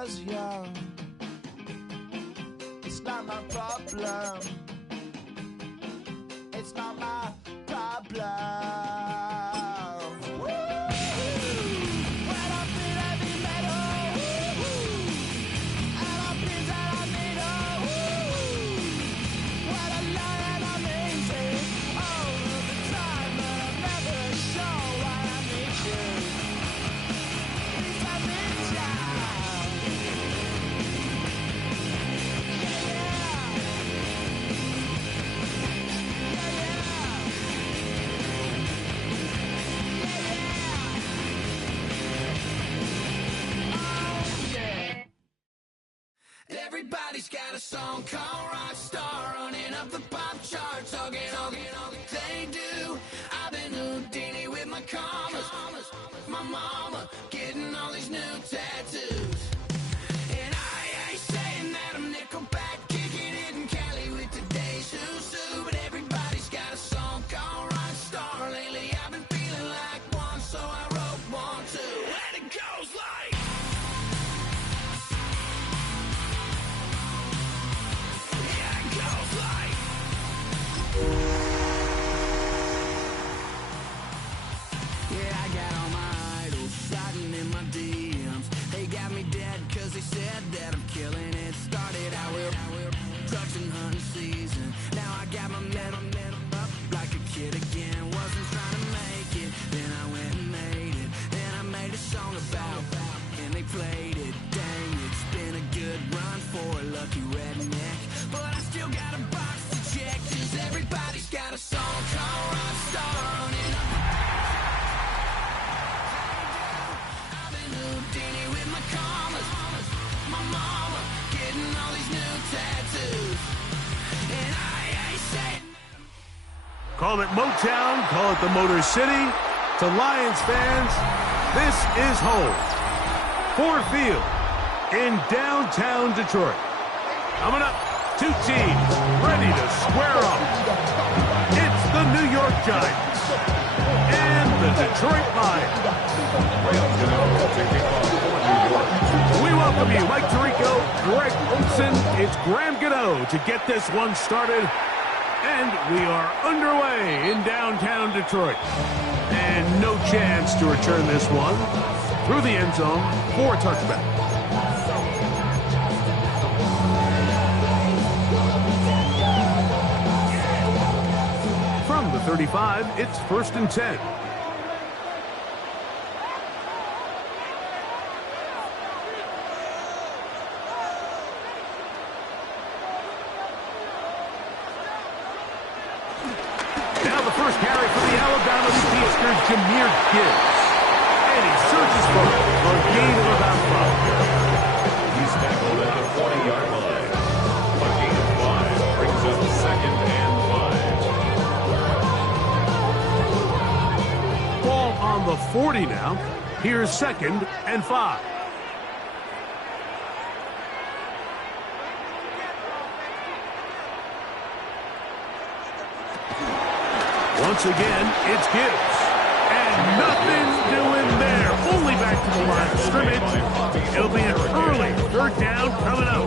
was young. It's not my problem. It's not my problem. Everybody's got a song called Rockstar, running up the pop charts, all they do. I've been Houdini with my commas, my mama getting all these new tattoos. And I ain't saying that I'm Nickelback, kicking it in Cali with today's who's who, but everybody's got a song called Rockstar. Lately I've been feeling like one, so I wrote one too. And it goes like... Yeah, I got all my idols sliding in my DMs. They got me dead cause they said that I'm killing it. Started out with trucks and hunting season. Now I got my metal up like a kid again. Wasn't trying to make it, then I went and made it. Then I made a song about and they played it. Dang, it's been a good run for a lucky redneck, but I still got a box to check. Cause everybody's got a song called Rockstar, running up. I've been Houdini with my commas, my mama getting all these new tattoos. And I ain't saying... Call it Motown, call it the Motor City. To Lions fans, this is home. Ford Field in downtown Detroit. Coming up, two teams ready to square off. It's the New York Giants and the Detroit Lions. We welcome you, Mike Tirico, Greg Olson. It's Graham Gano to get this one started. And we are underway in downtown Detroit. And no chance to return this one through the end zone for a touchback. From the 35, it's 1st and 10. Now the first carry for the Alabama speedster, Jahmyr Gibbs. And he surges forward for a gain of about 5. He's tackled at the 40-yard line. A gain of 5 brings up 2nd and 5. Ball on the 40 now. Here's 2nd and 5. Once again, it's Gibbs. And nothing doing there. Only back to the line of scrimmage. It'll be an early 3rd down coming up.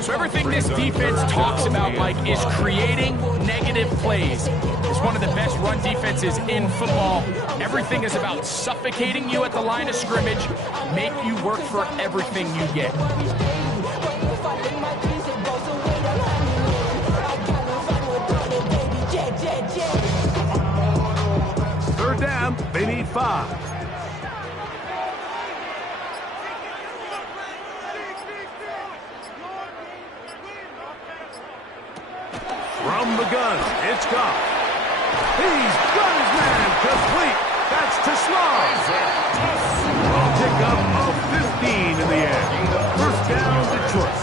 So everything this defense talks about, Mike, is creating negative plays. It's one of the best run defenses in football. Everything is about suffocating you at the line of scrimmage, make you work for everything you get. 3rd down, they need 5. From the gun, it's Goff. He's got his man complete. That's to Slaw. A pickup of 15 in the air. 1st down, Detroit.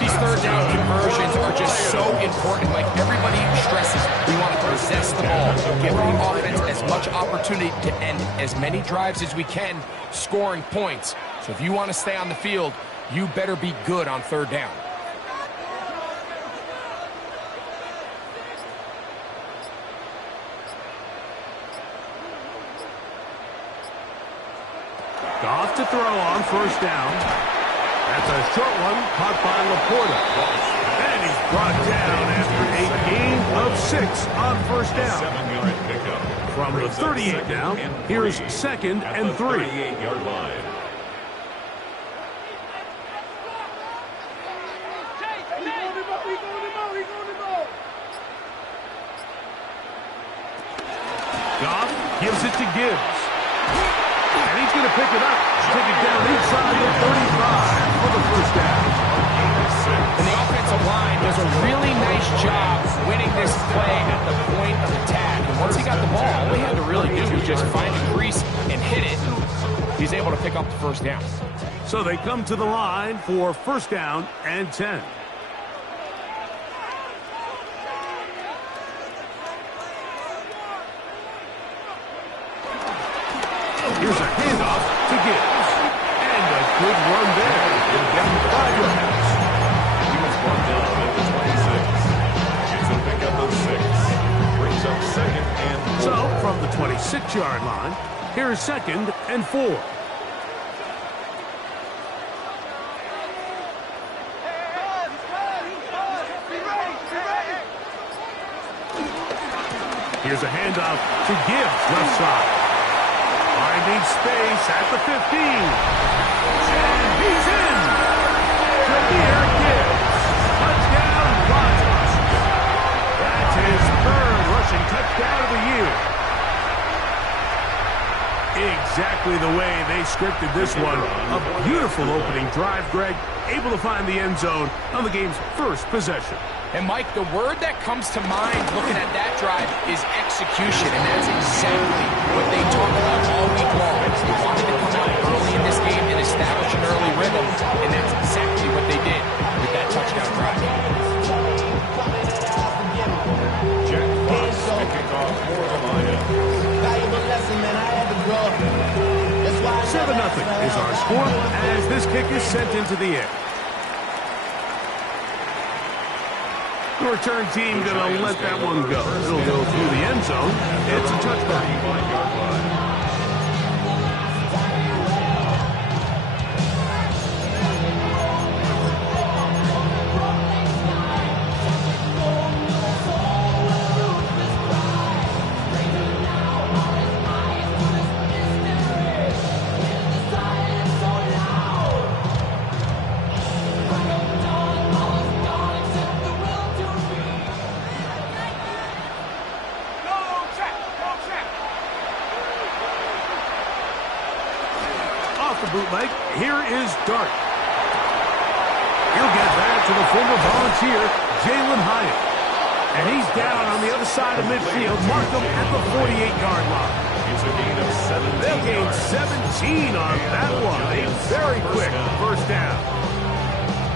These 3rd down conversions are just so important. Like everybody stresses, we want to possess the ball, give the offense as much opportunity to end as many drives as we can, scoring points. So if you want to stay on the field, you better be good on 3rd down. Goff to throw on first down. That's a short one, caught by Laporta. And he's brought down after a gain of 6 on first down. 7-yard pickup. From the 38 now, here's 2nd and 3. 38-yard line. Goff gives it to Gibbs. And he's going to pick it up. Take it down inside the 35 for the first down. And the offensive line does a really nice job winning this play at the point of attack. And once he got the ball, all he had to really do was just find a crease and hit it. He's able to pick up the first down. So they come to the line for first down and 10. Here's a handoff to Gibbs. And a good run there. It'll get him 5 yards. He was brought down at the 26. It's a pickup of 6. Brings up 2nd and 4. So, from the 26-yard line, here's 2nd and 4. Here's a handoff to Gibbs, left side. Finding space at the 15. And he's in. Jameer Gibbs. Touchdown, Rodgers. That's his 3rd rushing touchdown of the year. Exactly the way they scripted this one. A beautiful opening drive, Greg. Able to find the end zone on the game's first possession. And, Mike, the word that comes to mind looking at that drive is execution, and that's exactly what they talk about all week long. They wanted to come out early in this game and establish an early rhythm, and that's exactly what they did with that touchdown drive. Jack Fox picking off for the Lions. 7-0 is our score as this kick is sent into the air. The return team going to let that one go. It'll go through the end zone. It's a touchback. 35-yard line. Bootleg. Here is Dart. He'll get that to the former Volunteer, Jalen Hyatt. And he's down on the other side of midfield. Mark him at the 48-yard line. It's a gain of 17. They'll gain 17 on that one. A very quick first down.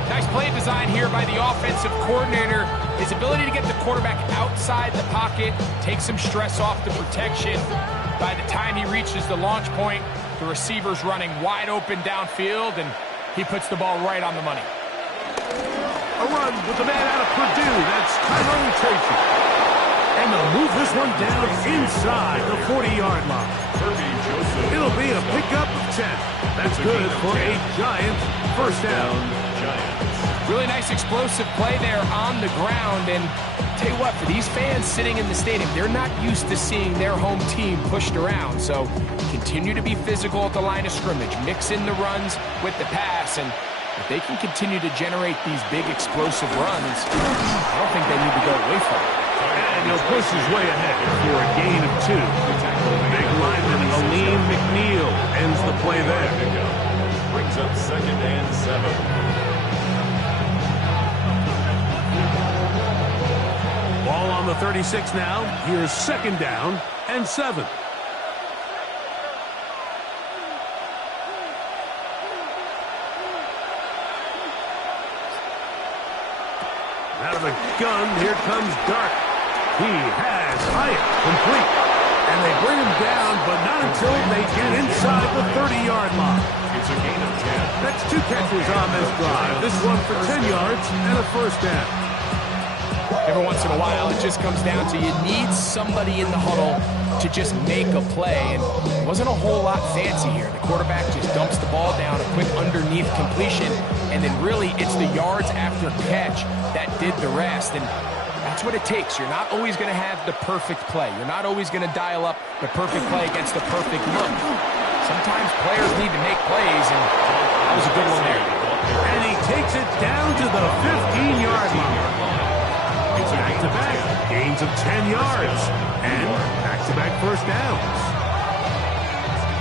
Nice play design here by the offensive coordinator. His ability to get the quarterback outside the pocket, take some stress off the protection. By the time he reaches the launch point, the receiver's running wide open downfield, and he puts the ball right on the money. A run with the man out of Purdue. That's Tyrone Tracy. And they'll move this one down inside the 40-yard line. It'll be a pickup of 10. That's good for a Giant first down. Really nice explosive play there on the ground, and tell you what, for these fans sitting in the stadium, they're not used to seeing their home team pushed around, so continue to be physical at the line of scrimmage, mix in the runs with the pass, and if they can continue to generate these big explosive runs, I don't think they need to go away from it. And he'll push his way ahead for a gain of 2. Big lineman Aleem McNeil ends the play there. Brings up 2nd and 7. Ball on the 36 now. Here's 2nd down and 7. Out of the gun, here comes Dart. He has Hyatt complete. And they bring him down, but not until they get inside the 30-yard line. It's a gain of 10. That's 2 catches on this drive. This one for 10 yards and a first down. Every once in a while, it just comes down to you need somebody in the huddle to just make a play. And Wasn't a whole lot fancy here. The quarterback just dumps the ball down, a quick underneath completion, and then really it's the yards after catch that did the rest. And that's what it takes. You're not always going to have the perfect play. You're not always going to dial up the perfect play against the perfect look. Sometimes players need to make plays, and that was a good one there. And he takes it down to the 15-yard line. It's back-to-back gains of 10 yards and back-to-back first downs.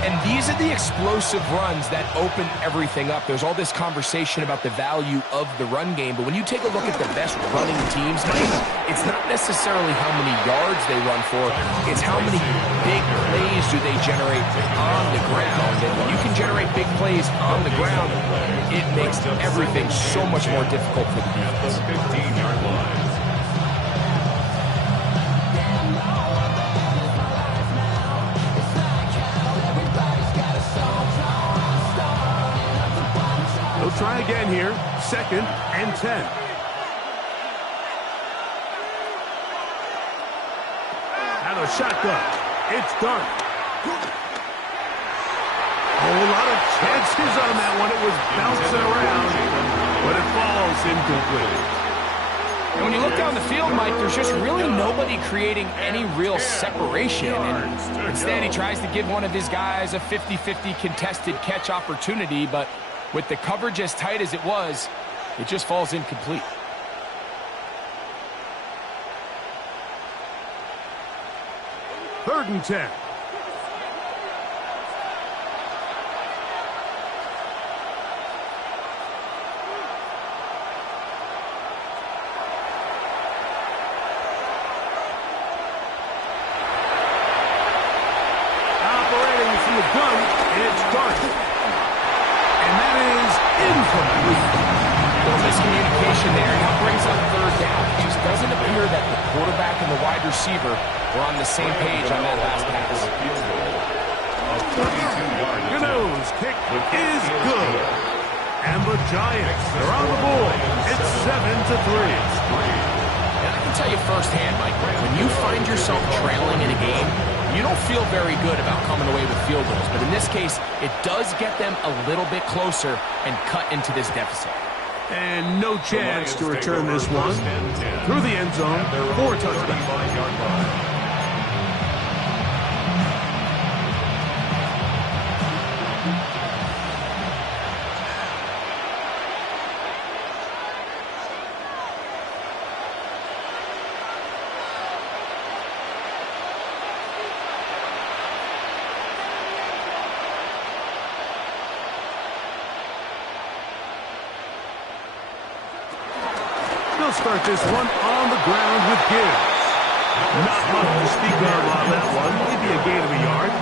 And these are the explosive runs that open everything up. There's all this conversation about the value of the run game, but when you take a look at the best running teams, Mike, it's not necessarily how many yards they run for, it's how many big plays do they generate on the ground. And when you can generate big plays on the ground, it makes everything so much more difficult for the defense. 15-yard line. They'll try again here, 2nd and 10. Out of shotgun, it's done. A whole lot of chances on that one. It was bouncing around, but it falls incomplete. And when you look down the field, Mike, there's just really nobody creating any real separation. And instead, he tries to give one of his guys a 50-50 contested catch opportunity, but with the coverage as tight as it was, it just falls incomplete. Third and 10. Operating from the gun, it's dark. And that is incomplete. Little miscommunication there, and that brings up third down. It just doesn't appear that the quarterback and the wide receiver were on the same page on that last pass. Gano's kick is good. And the Giants are on the board. It's 7-3. And I can tell you firsthand, Mike, when you find yourself trailing in a game, you don't feel very good about coming away with field goals. But in this case, it does get them a little bit closer and cut into this deficit. And no chance to return this one. Through the end zone for a touchdown. They'll start this one on the ground with Gibbs. Not much to speak of on that one. Maybe a gain of a yard.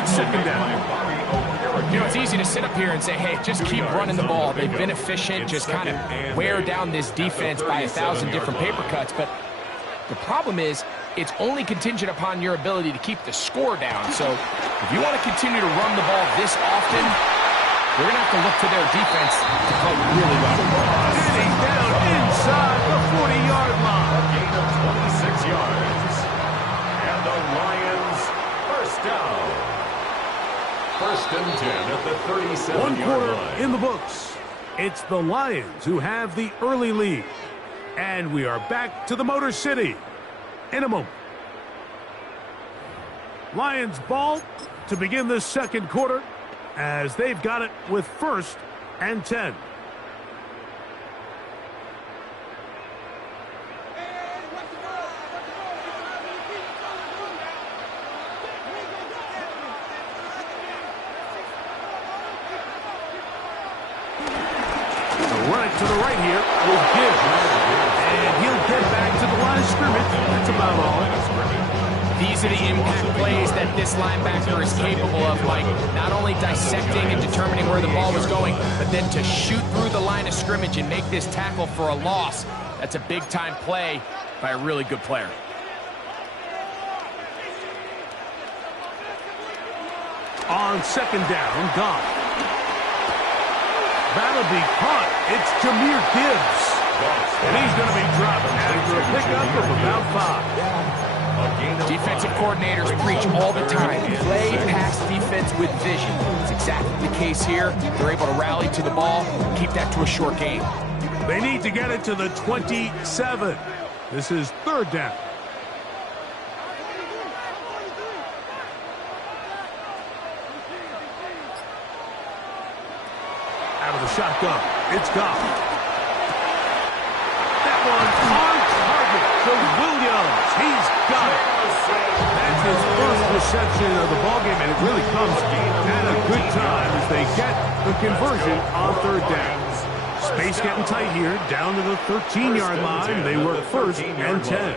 It's 2nd down. You know, it's easy to sit up here and say, hey, just keep running the ball. They've been efficient, just kind of wear down this defense by 1,000 different paper cuts. But the problem is, it's only contingent upon your ability to keep the score down. So if you want to continue to run the ball this often, we're going to have to look to their defense to play really well. Sitting down inside the 40-yard line. Gain of 26 yards. And the Lions first down. 1st and 10 at the 37-yard line. 1 quarter in the books. It's the Lions who have the early lead. And we are back to the Motor City in a moment. Lions ball to begin the 2nd quarter as they've got it with 1st and 10. Run it to the right here with Gibbs. And he'll get back to the line of scrimmage. That's about all. These are the impact plays that this linebacker is capable of, Mike. Not only dissecting and determining where the ball was going, but then to shoot through the line of scrimmage and make this tackle for a loss. That's a big-time play by a really good player. On 2nd down, gone. That'll be caught. It's Jahmyr Gibbs. And he's going to be dropped after a pickup of about 5. Defensive coordinators preach all the time. Play pass defense with vision. It's exactly the case here. They're able to rally to the ball, keep that to a short game. They need to get it to the 27. This is third down. Out of the shotgun, it's gone. That one on target to Williams. He's got it. That's his first reception of the ballgame, and it really comes at a good time as they get the conversion on third down. Space getting tight here, down to the 13-yard line. They work first and 10.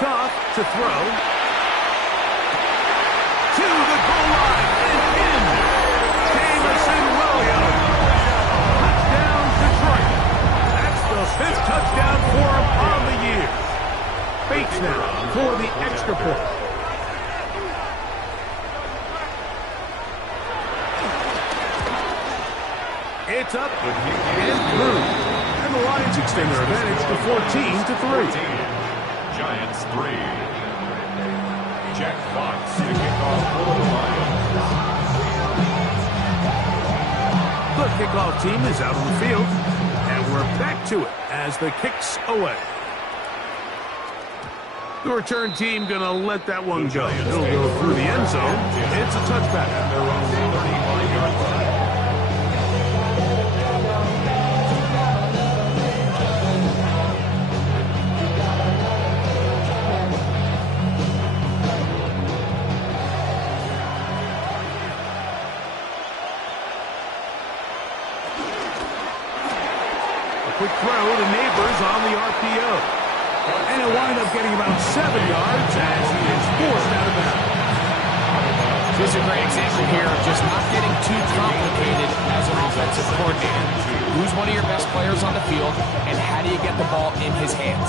Goff to throw. To the goal line and in. Jameson Williams. Touchdown, Detroit. That's the 5th touchdown for him on the year. Bates now for the extra point. It's up and through. And the Lions extend their advantage to 14-3. Giants 3. Jack Fox to kick off for the Lions. The kickoff team is out on the field, and we're back to it as the kick's away. The return team going to let that one go. It'll go through the end zone. It's a touchback. At their own 35-yard line. Quick throw to Neighbors on the RPO. And he'll wind up getting about 7 yards as he is forced out of bounds. This is a great example here of just not getting too complicated as an offensive coordinator. Who's one of your best players on the field, and how do you get the ball in his hands?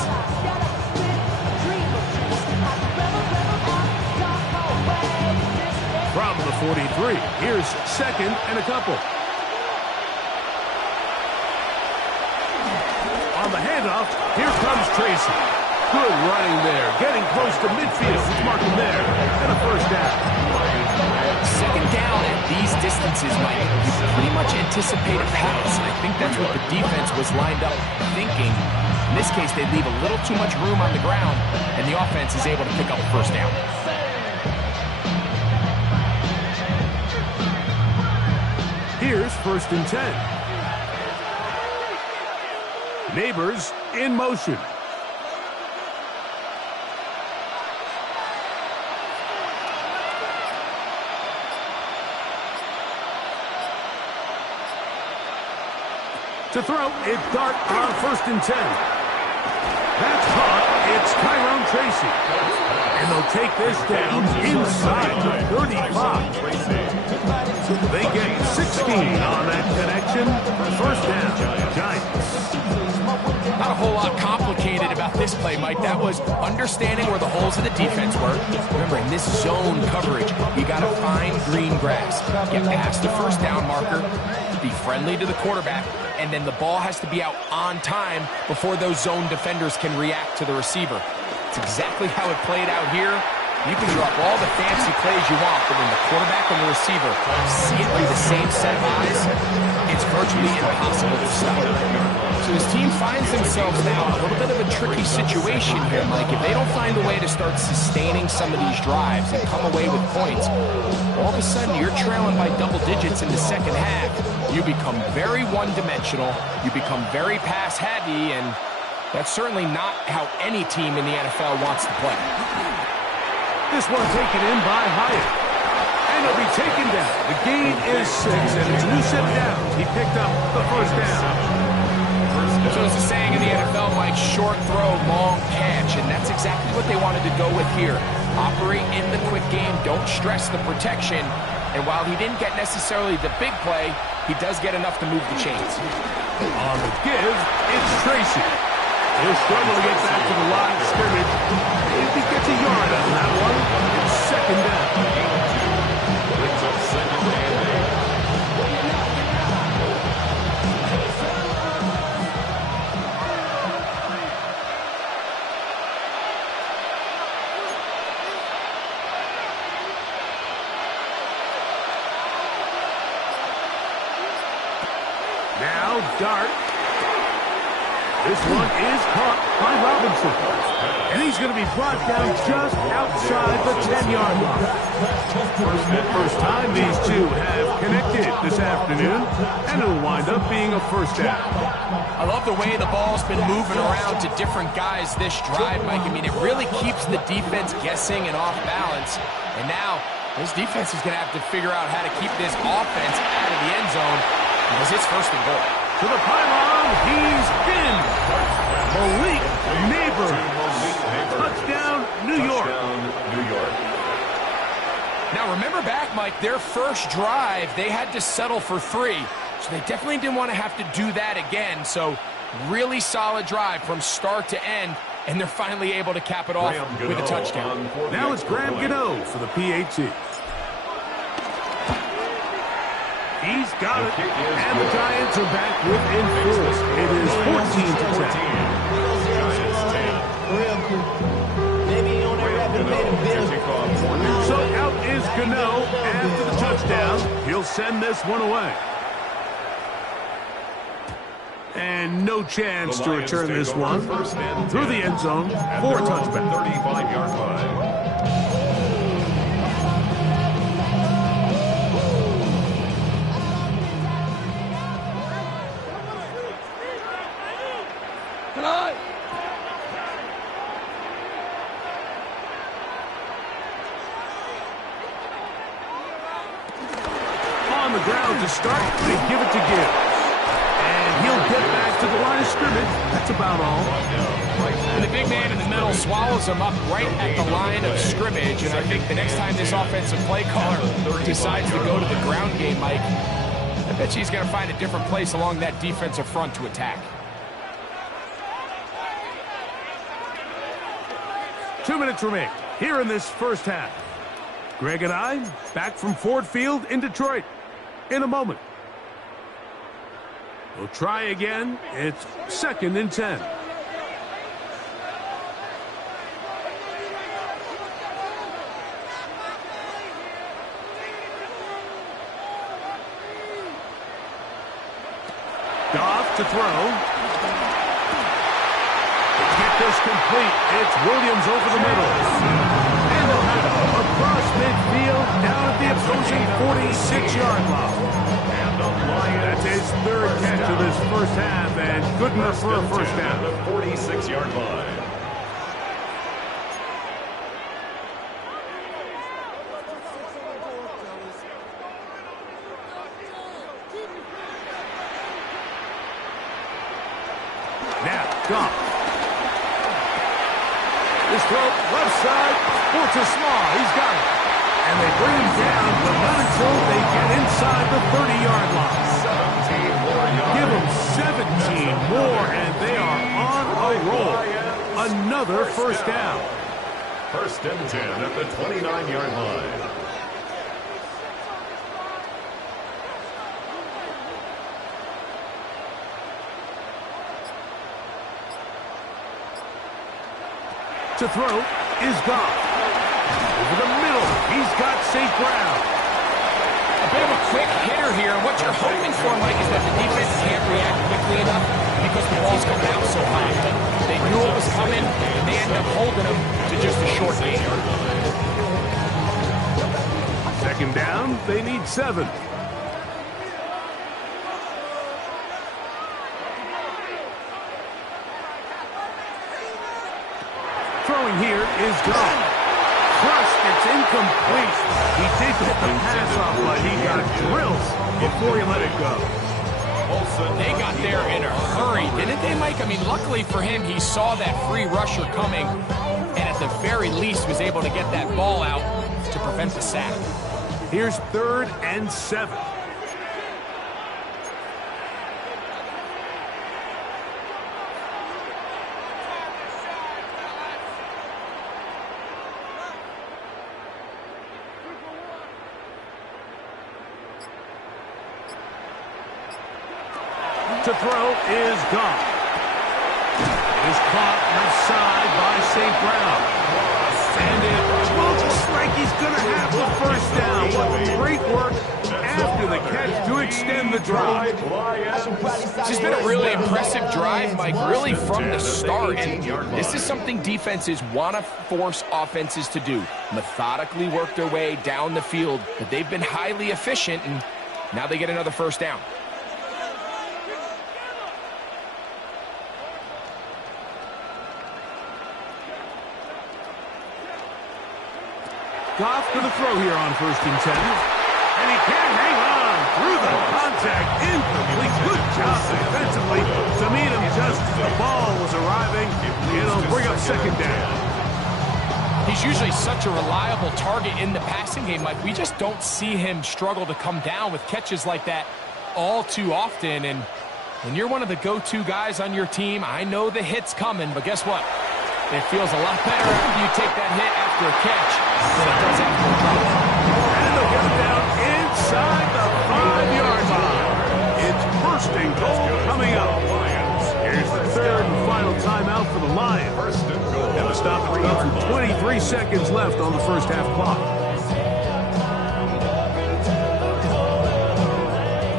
From the 43, here's second and a couple. On the handoff, here comes Tracy. Good running there, getting close to midfield. It's marking there, and a first down. Second down at these distances, Mike, you pretty much anticipate a pass. I think that's what the defense was lined up thinking. In this case, they leave a little too much room on the ground, and the offense is able to pick up a first down. Here's first and 10. Neighbors in motion. To throw, it's Dart on first and 10. That's caught. It's Tyrone Tracy. And they'll take this down inside the 35. They get 16 on that connection. First down, Giants. Not a whole lot complicated about this play, Mike. That was understanding where the holes in the defense were. Remember, in this zone coverage, you got to find green grass. Get past the first down marker, be friendly to the quarterback, and then the ball has to be out on time before those zone defenders can react to the receiver. It's exactly how it played out here. You can drop all the fancy plays you want, but when the quarterback and the receiver see it through the same set of eyes, it's virtually impossible to stop. So his team finds themselves now in a little bit of a tricky situation here, Mike. If they don't find a way to start sustaining some of these drives and come away with points, all of a sudden you're trailing by double digits in the second half. You become very one-dimensional, you become very pass-heavy, and that's certainly not how any team in the NFL wants to play. This one taken in by Hyatt. And he'll be taken down. The gain is 6, and it's a new set down. He picked up the first down. So it's a saying in the NFL, Mike, short throw, long catch, and that's exactly what they wanted to go with here. Operate in the quick game, don't stress the protection, and while he didn't get necessarily the big play, he does get enough to move the chains. On the give, it's Tracy. He'll struggle to get back to the line of scrimmage. If he gets a yard on that one, it's second down. Brings up second and 8. Now, Dart. This one is caught by Robinson. And he's going to be brought down just outside the 10-yard line. First time these two have connected this afternoon, and it'll wind up being a first down. I love the way the ball's been moving around to different guys this drive, Mike. I mean, it really keeps the defense guessing and off balance. And now, this defense is going to have to figure out how to keep this offense out of the end zone because it's first and goal. To the pylon, he's in. Malik Neighbor. Touchdown, New York. Now, remember back, Mike, their first drive, they had to settle for 3. So they definitely didn't want to have to do that again. So really solid drive from start to end, and they're finally able to cap it off with a touchdown. Now it's Graham Gano for the PAT. He's got it, and the Giants are back within 4. It is 14-10. So out is Gano after the touchdown. He'll send this one away. And no chance to return this one through the end zone for a touchback. 35-yard line. On the ground to start, they give it to Gibbs. And he'll get back to the line of scrimmage. That's about all. And the big man in the middle swallows him up right at the line of scrimmage. And I think the next time this offensive play caller decides to go to the ground game, Mike, I bet he's going to find a different place along that defensive front to attack. 2 minutes remain here in this first half. Greg and I back from Ford Field in Detroit in a moment. We'll try again. It's 2nd and 10. Goff to throw. Get this complete. It's Williams over the middle. And they'll have it across midfield down at the opposing 46-yard line. That's his 3rd catch of this first half, and good enough for a first down. The 46-yard line. Now, Goff. This throw, left side, sports a small. He's got it. And they bring him down, but not until they get inside the 30-yard line. 17 more yards. Give them 17 more, and they are on a roll. Another first down. 1st and 10 at the 29-yard line. To throw is Goff. Over the middle, he's got St. Brown. A bit of a quick hitter here. What you're hoping for, Mike, is that the defense can't react quickly enough because the ball's coming out so high. They knew it was coming, and they end up holding them to just a short gain. 2nd down, they need 7. Throwing here is Goff. Crushed, it's incomplete. He did get the pass off, but he got drilled before he let it go. They got there in a hurry, didn't they, Mike? I mean, luckily for him, he saw that free rusher coming, and at the very least was able to get that ball out to prevent the sack. Here's 3rd and 7. To throw is Goff. Is caught left side by St. Brown. And it looks like he's going to have the first down. But great work after the catch to extend the drive. This has been a really impressive drive, Mike, really from the start. And this is something defenses want to force offenses to do. Methodically work their way down the field, but they've been highly efficient, and now they get another first down. Goff to the throw here on 1st and 10. And he can't hang on through the contact. Incomplete. Good job defensively to meet him just as the ball was arriving. It'll bring up 2nd down. He's usually such a reliable target in the passing game, Mike. We just don't see him struggle to come down with catches like that all too often. And when you're one of the go-to guys on your team, I know the hit's coming, but guess what? It feels a lot better after you take that hit after a catch than it does after a drop. And they'll get him down inside the 5-yard line. It's 1st and goal coming up. Here's the 3rd and final timeout for the Lions. And the stoppage comes with 23 seconds left on the 1st half clock.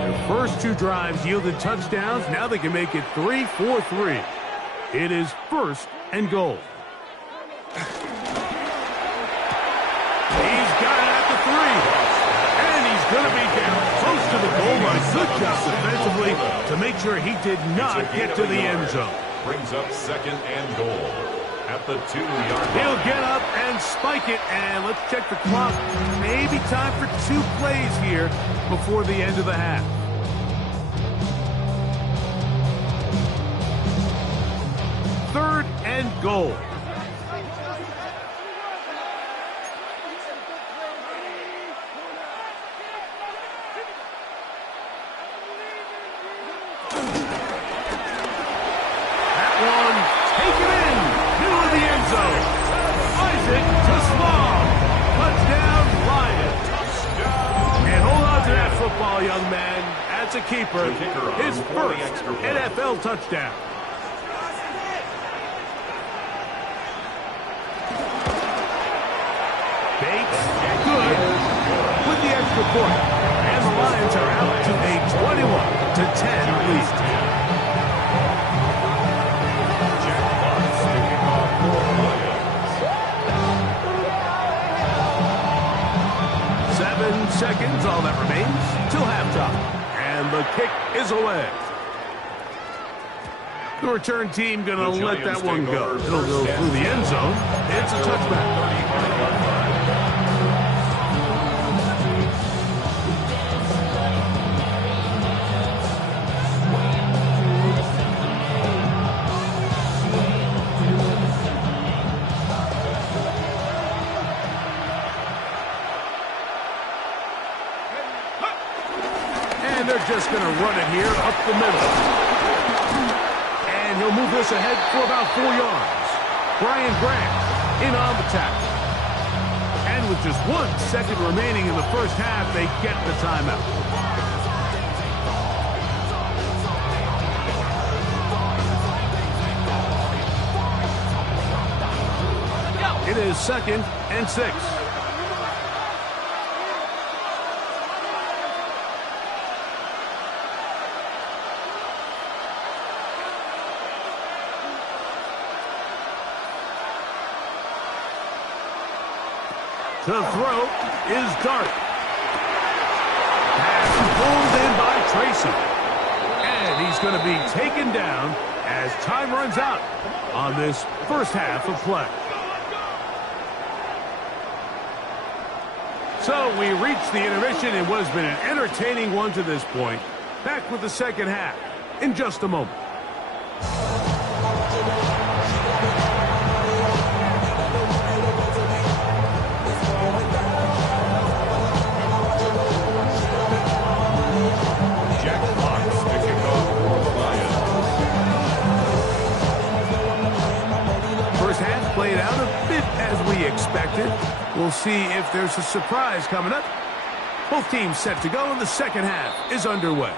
Their first 2 drives yielded touchdowns. Now they can make it 3-4-3. It is 1st and goal. He's got it at the 3. And he's going to be down close to the goal line. Good job defensively to make sure he did not get to the end zone. Brings up 2nd and goal at the 2-yard line. He'll get up and spike it. And let's check the clock. Maybe time for 2 plays here before the end of the half. 3rd and goal. That one taken in, middle of the end zone. Isaac to Small. Touchdown, Lions. And hold on to that football, young man. As a keeper, his first NFL touchdown. Good with the extra point. And the Lions are out to a 21-10 lead. 7 seconds, all that remains till halftime. And the kick is away. The return team going to let that one go. It'll go through the end zone. It's a touchback. And they're just going to run it here up the middle. And he'll move this ahead for about 4 yards. Brian Grant in on the tackle. And with just 1 second remaining in the first half, they get the timeout. It is 2nd and 6. To throw is Dart. Pass pulled in by Tracy. And he's going to be taken down as time runs out on this first half of play. So we reached the intermission in what has been an entertaining one to this point. Back with the second half in just a moment. Played out a bit as we expected. We'll see if there's a surprise coming up. Both teams set to go, and the second half is underway.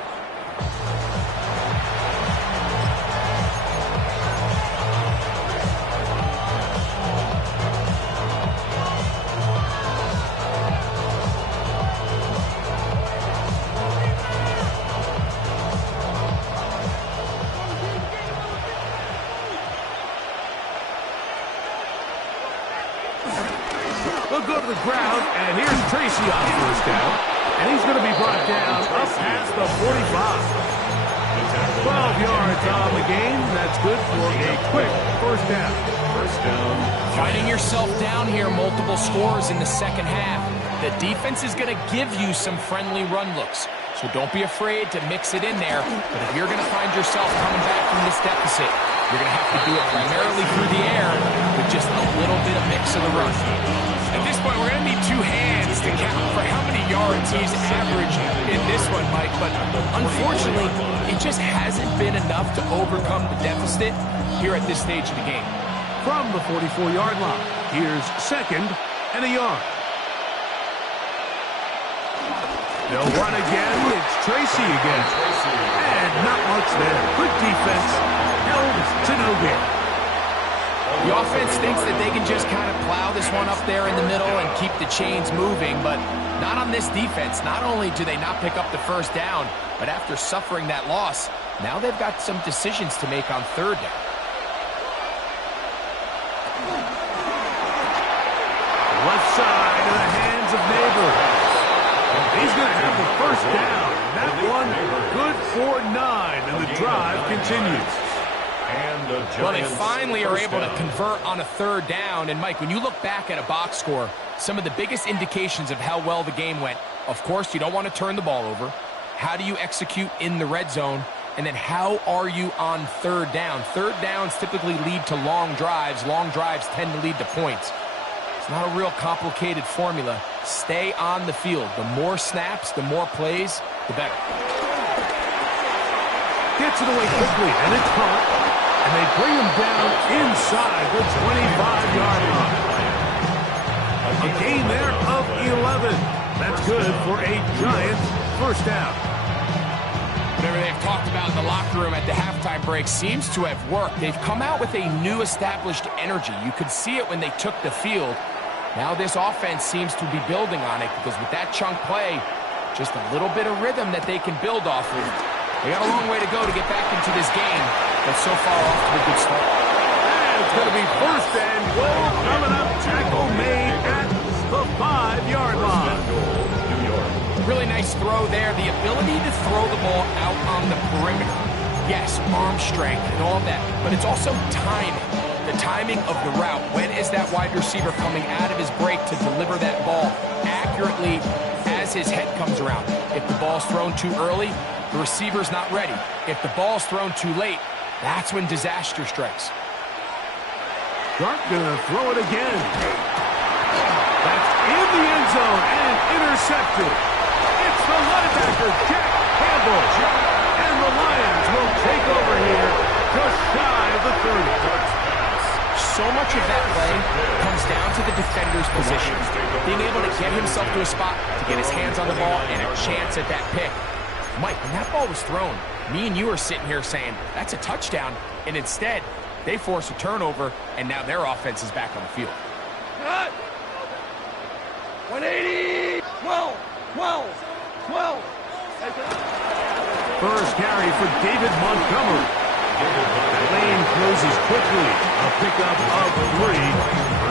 to the ground, and here's Tracy on first down. And he's going to be brought down up past the 45. 12 yards on the game. That's good for a quick first down. First down. Finding yourself down here, multiple scores in the second half. The defense is going to give you some friendly run looks. So don't be afraid to mix it in there. But if you're going to find yourself coming back from this deficit, you're going to have to do it primarily through the air with just a little bit of mix of the run. At this point, we're going to need two hands to count for how many yards he's averaged in this one, Mike. But unfortunately, it just hasn't been enough to overcome the deficit here at this stage of the game. From the 44-yard line, here's second and a yard. They'll run again. It's Tracy again. And not much there. Good defense. Held to no gain. The offense thinks that they can just kind of plow this one up there in the middle and keep the chains moving, but not on this defense. Not only do they not pick up the first down, but after suffering that loss, now they've got some decisions to make on third down. Left side in the hands of Neighbors. He's going to have the first down. That one good for 9, and the drive continues. Well, they finally are able to convert on a third down. And, Mike, when you look back at a box score, some of the biggest indications of how well the game went, of course, you don't want to turn the ball over. How do you execute in the red zone? And then how are you on third down? Third downs typically lead to long drives. Long drives tend to lead to points. It's not a real complicated formula. Stay on the field. The more snaps, the more plays, the better. Gets it away quickly, and it's caught. And they bring him down inside the 25-yard line. A gain there of 11. That's good for a Giants first down. Whatever they've talked about in the locker room at the halftime break seems to have worked. They've come out with a new established energy. You could see it when they took the field. Now this offense seems to be building on it because with that chunk play, just a little bit of rhythm that they can build off of. They got a long way to go to get back into this game, but so far off to a good start. And it's going to be first and goal coming up. Tackle made at the 5-yard line. Really nice throw there. The ability to throw the ball out on the perimeter. Yes, arm strength and all that, but it's also timing. The timing of the route. When is that wide receiver coming out of his break to deliver that ball accurately as his head comes around? If the ball's thrown too early, the receiver's not ready. If the ball's thrown too late, that's when disaster strikes. Clark gonna throw it again. That's in the end zone and intercepted. It's the linebacker, Jack Campbell. And the Lions will take over here just shy of the 30. So much of that play comes down to the defender's position. Being able to get himself to a spot, to get his hands on the ball, and a chance at that pick. Mike, when that ball was thrown, me and you are sitting here saying, that's a touchdown. And instead, they force a turnover, and now their offense is back on the field. 180! 12! 12! 12! First carry for David Montgomery. The lane closes quickly. A pickup of 3.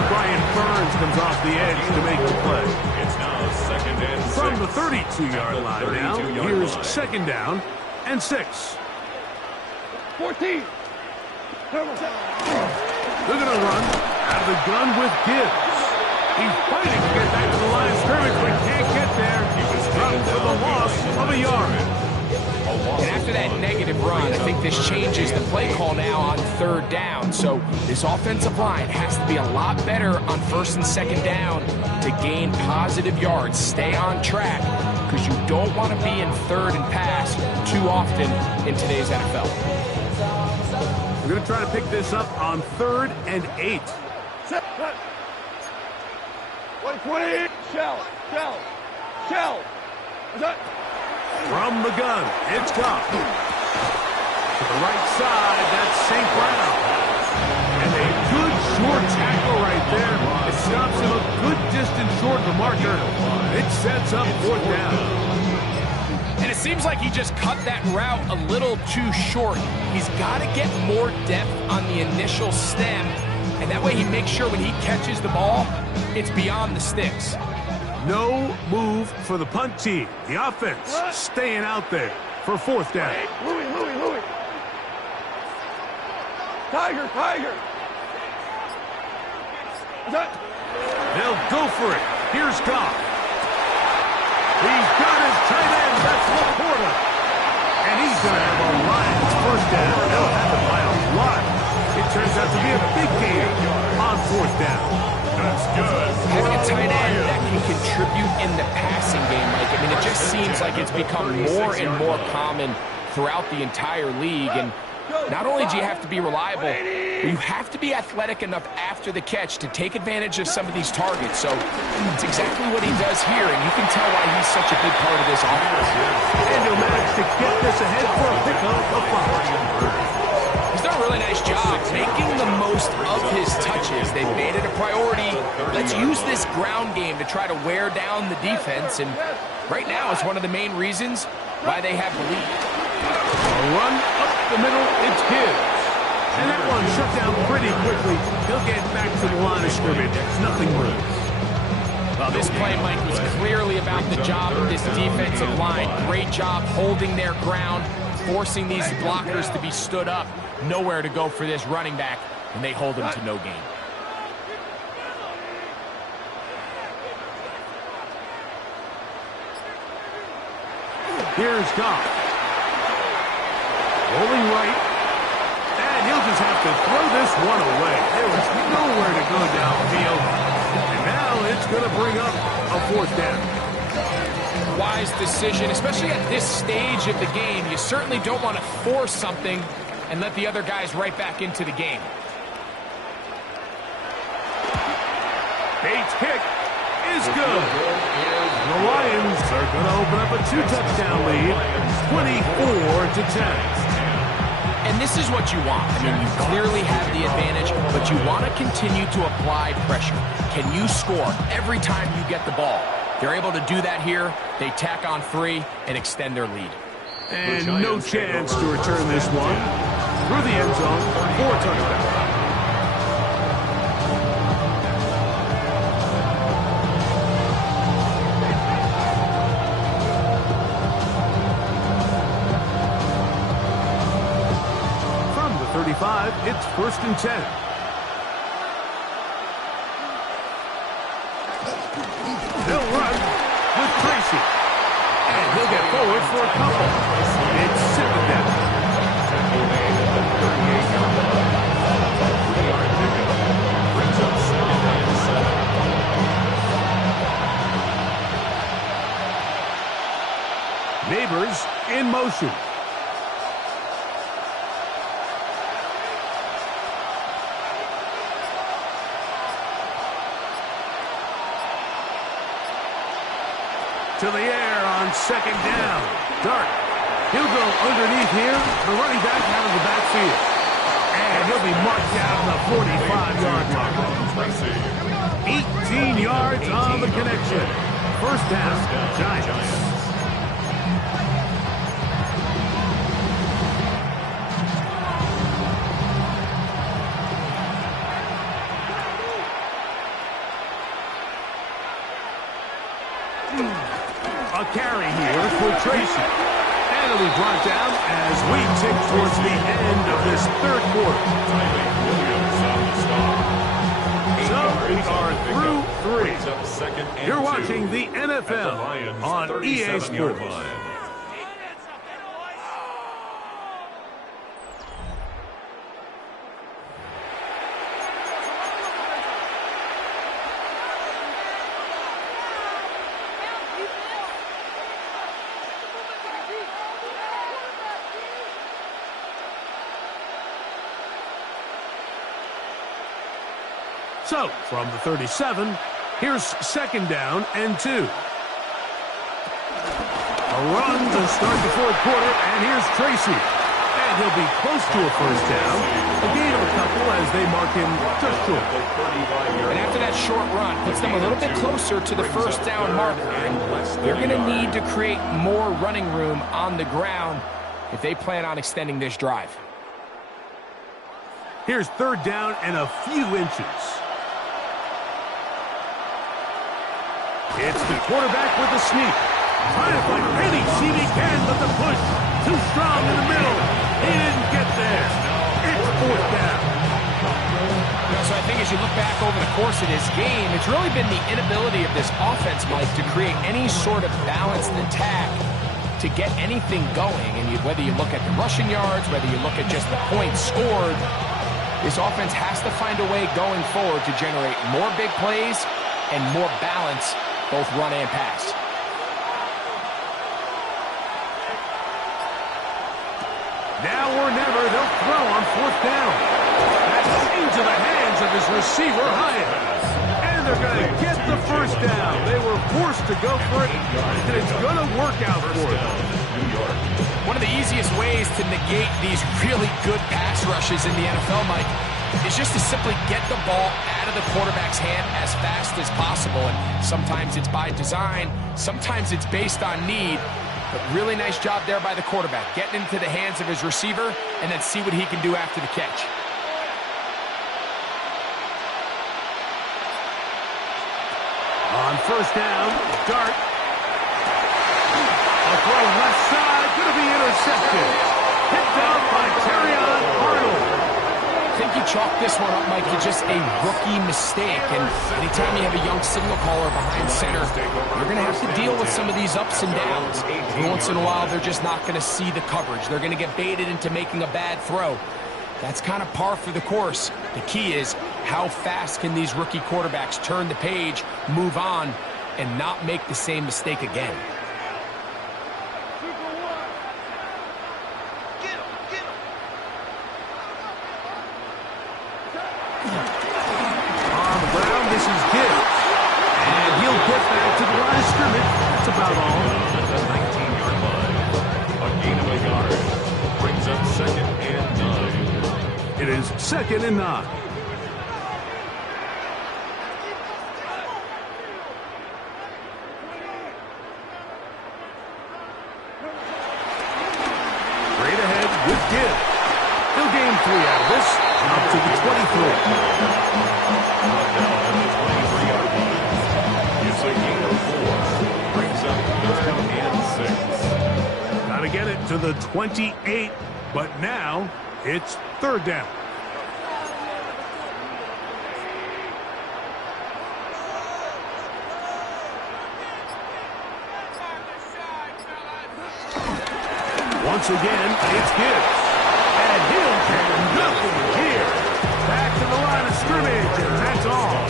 Brian Burns comes off the edge to make the play. It's now second and 6. From the 32-yard line now, here's second down and 6. 14! They're going to run out of the gun with Gibbs. He's fighting to get back to the line of scrimmage, but can't get there. He was dropped for the loss of a yard. And after that negative run, I think this changes the play call now on third down. So this offensive line has to be a lot better on first and second down to gain positive yards. Stay on track because you don't want to be in third and pass too often in today's NFL. We're going to try to pick this up on 3rd and 8. 120! Shell! Shell! Shell! Is that? From the gun, it's Goff. To the right side, that's St. Brown. And a good short tackle right there. It stops him a good distance short of the marker. It sets up 4th down. And it seems like he just cut that route a little too short. He's got to get more depth on the initial stem. And that way he makes sure when he catches the ball, It's beyond the sticks. No move for the punt team. The offense staying out there for fourth down. Louis. Tiger. They'll go for it. Here's Goff. He's got his tight end. That's Laporta. And he's going to have a Lions first down. They'll have it by a lot. It turns out to be a big game on fourth down. That's good. Having a tight end that can contribute in the passing game, Mike, I mean, it just seems like it's become more and more common throughout the entire league. And not only do you have to be reliable, but you have to be athletic enough after the catch to take advantage of some of these targets. So it's exactly what he does here, and you can tell why he's such a big part of this offense. And he'll manage to get this ahead for a pickup of 5. He's done a really nice job making the most of his touches. They've made it a priority. Let's use this ground game to try to wear down the defense, and right now it's one of the main reasons why they have the lead. A run up the middle, it's his. And that one shut down pretty quickly. He'll get back to the line of scrimmage. Nothing moves. Well, this play, Mike, was clearly about the job of this defensive line. Great job holding their ground, forcing these blockers to be stood up. Nowhere to go for this running back, and they hold him to no gain. Here's Goff. Rolling right. And he'll just have to throw this one away. There was nowhere to go downfield. And now it's going to bring up a fourth down. Wise decision, especially at this stage of the game. You certainly don't want to force something and let the other guys right back into the game. Bates' kick is good. The Lions are going to open up a 2-touchdown lead, 24-10. And this is what you want. I mean, you clearly have the advantage, but you want to continue to apply pressure. Can you score every time you get the ball? They're able to do that here. They tack on 3 and extend their lead. And no chance to return this one. Through the end zone, 4 touchdowns. From the 35, it's 1st and 10. They'll run with Tracy. And he'll get forward for a couple. It's 7th down. Neighbors in motion. To the air on 2nd down. Dart. He'll go underneath here. The running back out of the backfield. And he'll be marked down the 45-yard line. 18 yards on the connection. First down, Giants. A carry here for Tracy. And it'll be brought down as we tick towards the end of this 3rd quarter. So we are through 3. You're watching the NFL on EA Sports. So, from the 37, here's 2nd down and 2. A run to start the 4th quarter, and here's Tracy. And he'll be close to a first down. A gain of a couple as they mark him just short. And after that short run, puts them a little bit closer to the first down marker. And they're going to need to create more running room on the ground if they plan on extending this drive. Here's 3rd down and a few inches. It's the quarterback with the sneak. Trying to find any seam he can, but the push too strong in the middle. He didn't get there. It's fourth down. So I think as you look back over the course of this game, it's really been the inability of this offense, Mike, to create any sort of balanced attack to get anything going. And whether you look at the rushing yards, whether you look at just the points scored, this offense has to find a way going forward to generate more big plays and more balance, both run and pass. Now or never, they'll throw on fourth down. That's into the hands of his receiver, Hyatt. And they're going to get the first down. They were forced to go for it, and it's going to work out for them. One of the easiest ways to negate these really good pass rushes in the NFL, Mike, is just to simply get the ball out of the quarterback's hand as fast as possible. And sometimes it's by design, sometimes it's based on need. But really nice job there by the quarterback, getting into the hands of his receiver and then see what he can do after the catch. On first down, Dart. A throw left side, going to be intercepted. Picked up by Terrion Arnold. I think you chalk this one up, Mike, to just a rookie mistake. And anytime you have a young signal caller behind center, you're going to have to deal with some of these ups and downs. Every once in a while, they're just not going to see the coverage. They're going to get baited into making a bad throw. That's kind of par for the course. The key is how fast can these rookie quarterbacks turn the page, move on, and not make the same mistake again. This is Gibbs. And he'll get back to the line of scrimmage. That's about all. The 19-yard line. A gain of a yard. Brings up 2nd and 9. It is 2nd and 9. Straight ahead with Gibbs. He'll gain 3 out of this. Up to the 23. Got to get it to the 28, but now it's 3rd down. Once again, it's Gibbs. And he'll get nothing here. Back to the line of scrimmage, and that's all.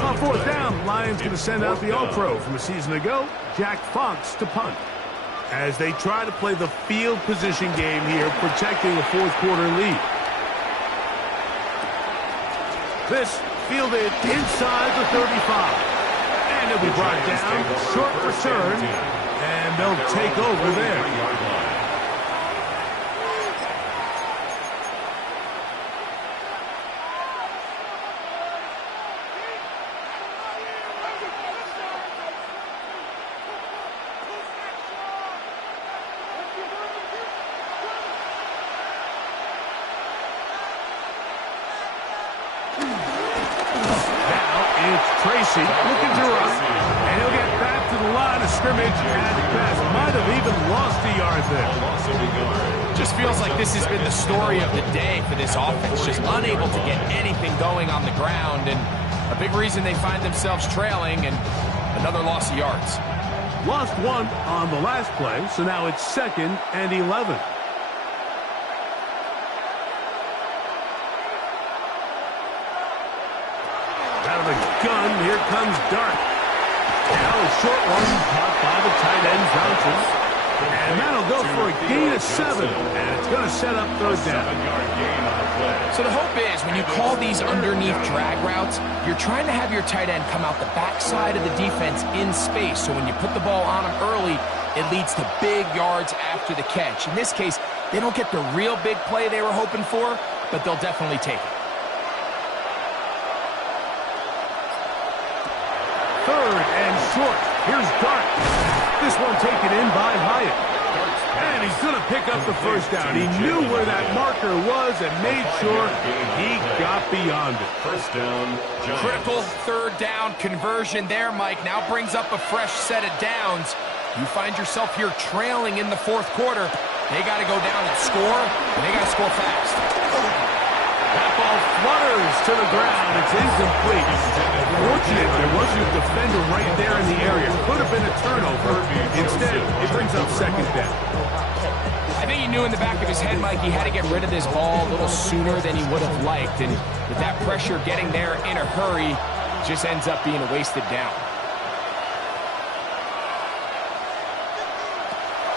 On 4th down, Lions going to send out the All-Pro from a season ago, Jack Fox, to punt. As they try to play the field position game here, protecting a 4th quarter lead. This fielded inside the 35. And it'll be brought down, short return, and they'll take over there. Tracy looking to run, and he'll get back to the line of scrimmage at best. Might have even lost a yard there. Just feels like this has been the story of the day for this offense, just unable to get anything going on the ground, and a big reason they find themselves trailing, and another loss of yards. Lost 1 on the last play, so now it's 2nd and 11. Out of the gun, here comes Dart. Now a short one, caught by the tight end, Johnson. And that'll go for a gain of 7, and it's going to set up 3rd down. So the hope is when you call these underneath drag routes, you're trying to have your tight end come out the backside of the defense in space. So when you put the ball on him early, it leads to big yards after the catch. In this case, they don't get the real big play they were hoping for, but they'll definitely take it. 3rd and short. Here's Dart. This one taken in by Hyatt. And he's going to pick up the first down. He knew where that marker was and made sure he got beyond it. First down, Giants. Critical third down conversion there, Mike. Now brings up a fresh set of downs. You find yourself here trailing in the fourth quarter. They got to go down and score, and they got to score fast. That ball flutters to the ground. It's incomplete. Fortunate there wasn't a defender right there in the area. Could have been a turnover. Instead, it brings up second down. I think he knew in the back of his head, Mike, he had to get rid of this ball a little sooner than he would have liked. And with that pressure getting there in a hurry, just ends up being a wasted down.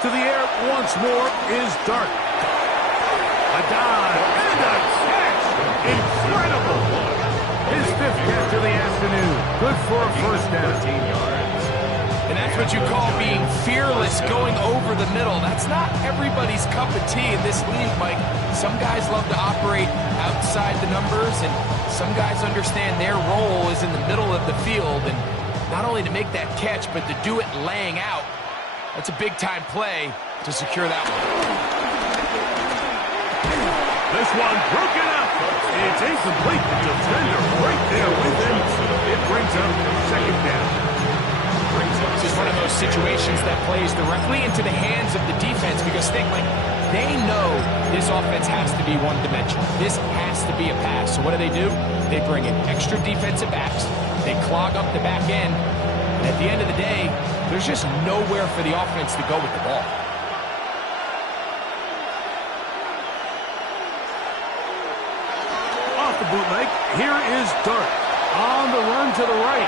To the air once more is Dart. A dive and a catch. Incredible. His fifth catch of the afternoon. Good for a first down. 13 yards. And that's what you call being fearless, going over the middle. That's not everybody's cup of tea in this league, Mike. Some guys love to operate outside the numbers, and some guys understand their role is in the middle of the field. And not only to make that catch, but to do it laying out. That's a big-time play to secure that one. This one broken up. It's incomplete. The defender right there with him. It brings up second down. This is one of those situations that plays directly into the hands of the defense because think, like, they know this offense has to be one-dimensional. This has to be a pass. So what do? They bring in extra defensive backs. They clog up the back end. And at the end of the day, there's just nowhere for the offense to go with the ball. Off the bootleg, here is Dart. On the run to the right.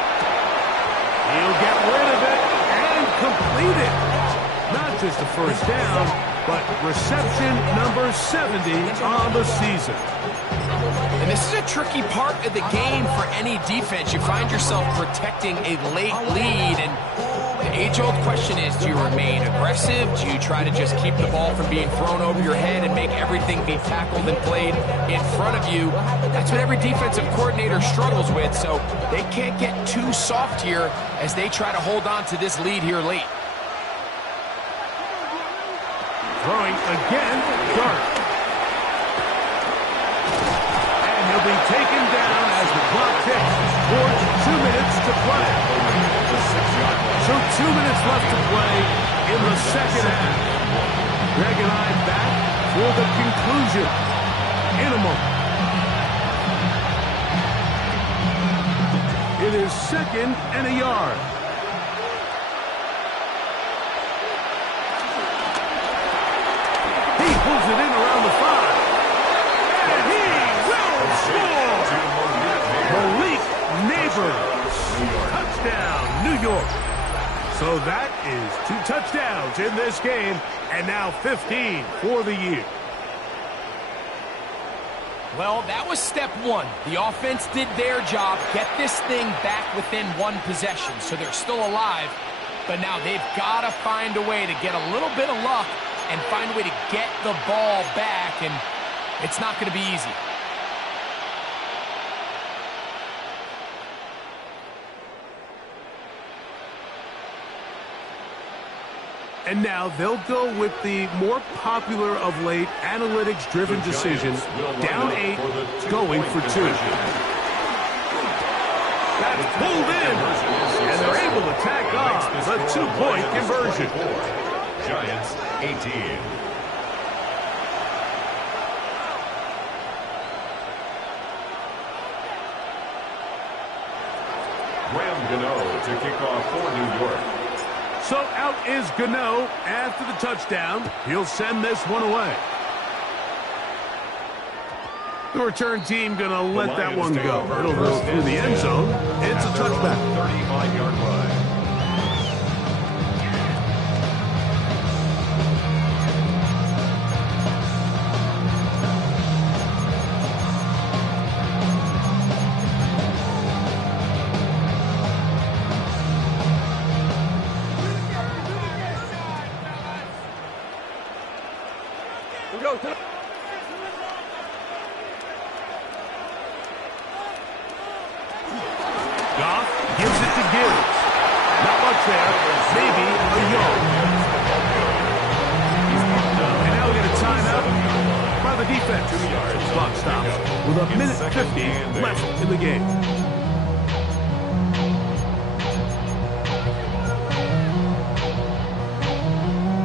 He'll get rid of it and complete it. Not just a first down, but reception number 70 on the season. And this is a tricky part of the game for any defense. You find yourself protecting a late lead, and the age-old question is, do you remain aggressive? Do you try to just keep the ball from being thrown over your head and make everything be tackled and played in front of you? That's what every defensive coordinator struggles with, so they can't get too soft here as they try to hold on to this lead here late. Throwing again, Dart. He'll be taken down as the clock ticks towards 2 minutes to play. So 2 minutes left to play in the second half. Greg and I back for the conclusion in a moment. It is second and a yard. He pulls it in around the 5. Malik Neighbors. Touchdown, New York. So that is 2 touchdowns in this game, and now 15 for the year. Well, that was step one. The offense did their job, get this thing back within one possession, so they're still alive. But now they've got to find a way to get a little bit of luck and find a way to get the ball back, and it's not going to be easy. And now they'll go with the more popular of late analytics-driven decision, down 8, going for 2. That's pulled in, and they're able to tack on the 2-point conversion. Giants 18. Graham Gano to kick off for New York. So out is Gano after the touchdown. He'll send this one away. The return team going to let that one go. It'll go through the end zone. It's a touchback. 35-yard line. Goff gives it to Gibbs. Not much there. Maybe a yard. He's with a minute 50 left in the game.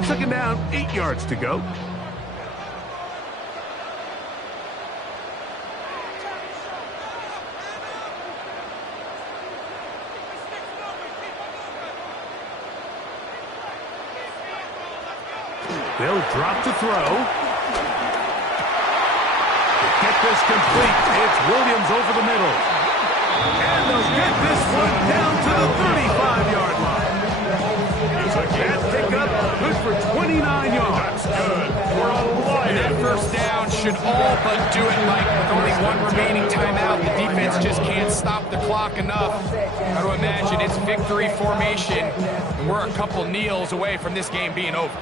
Second down, 8 yards to go. They'll drop to throw. Get this complete. It's Williams over the middle. And they'll get this one down to the 35-yard line. That pickup good for 29 yards. That's good for a Lion. And that first down should all but do it, Mike. With only one remaining timeout, the defense just can't stop the clock enough. Got to imagine it's victory formation, and we're a couple kneels away from this game being over.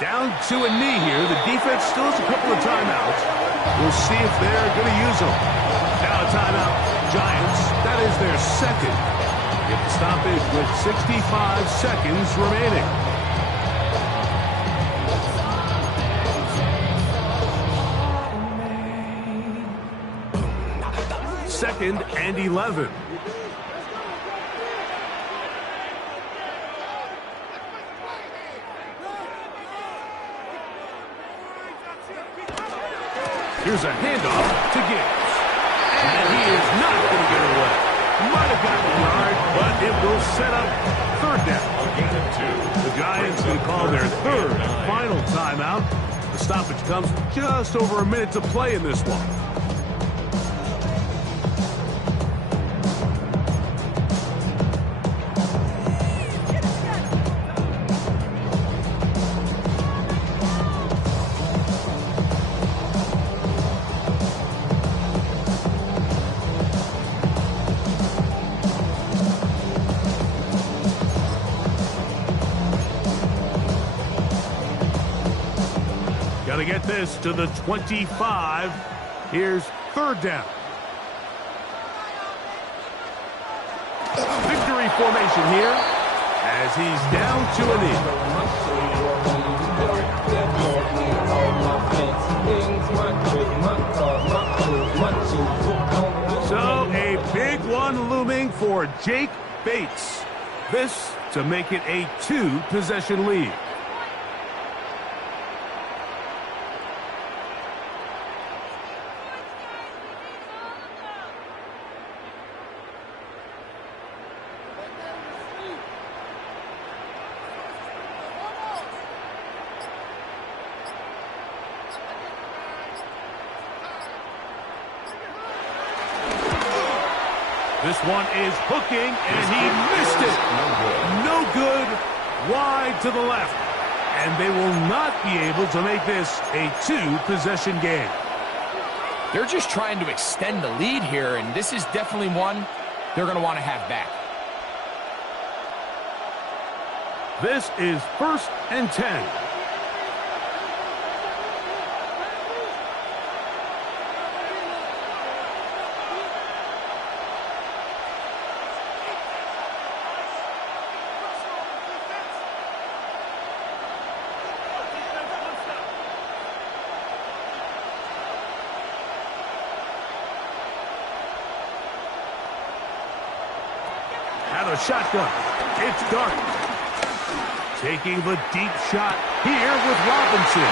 Down to a knee here. The defense still has a couple of timeouts. We'll see if they're going to use them. Now a timeout. Giants, that is their second. Get the stoppage with 65 seconds remaining. Second and 11. Here's a handoff to Gibbs. And he is not going to get away. Might have gotten a yard, but it will set up third down. The Giants going to call their third and final timeout. The stoppage comes just over a minute to play in this one. Got to get this to the 25. Here's third down. Victory formation here as he's down to a knee. So a big one looming for Jake Bates. This to make it a 2-possession lead. This one is hooking, and he missed it. No good, wide to the left. And they will not be able to make this a 2-possession game. They're just trying to extend the lead here, and this is definitely one they're going to want to have back. This is first and 10. Out of shotgun. It's Dark. Taking the deep shot here with Robinson.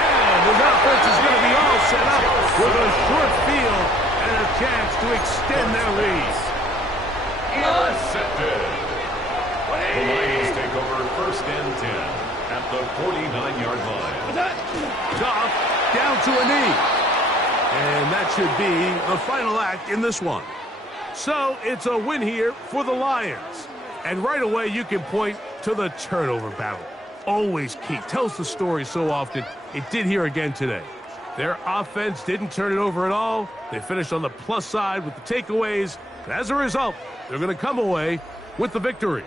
And his offense is going to be all set up with a short field and a chance to extend their lead. Intercepted. The Lions take over first and 10 at the 49-yard line. Goff down to a knee. And that should be the final act in this one. So it's a win here for the Lions. And right away you can point to the turnover battle. Always key. Tells the story so often. It did here again today. Their offense didn't turn it over at all. They finished on the plus side with the takeaways. And as a result, they're going to come away with the victory.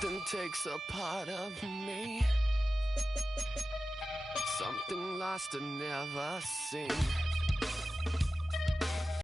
Something takes a part of me. Something lost and never seen.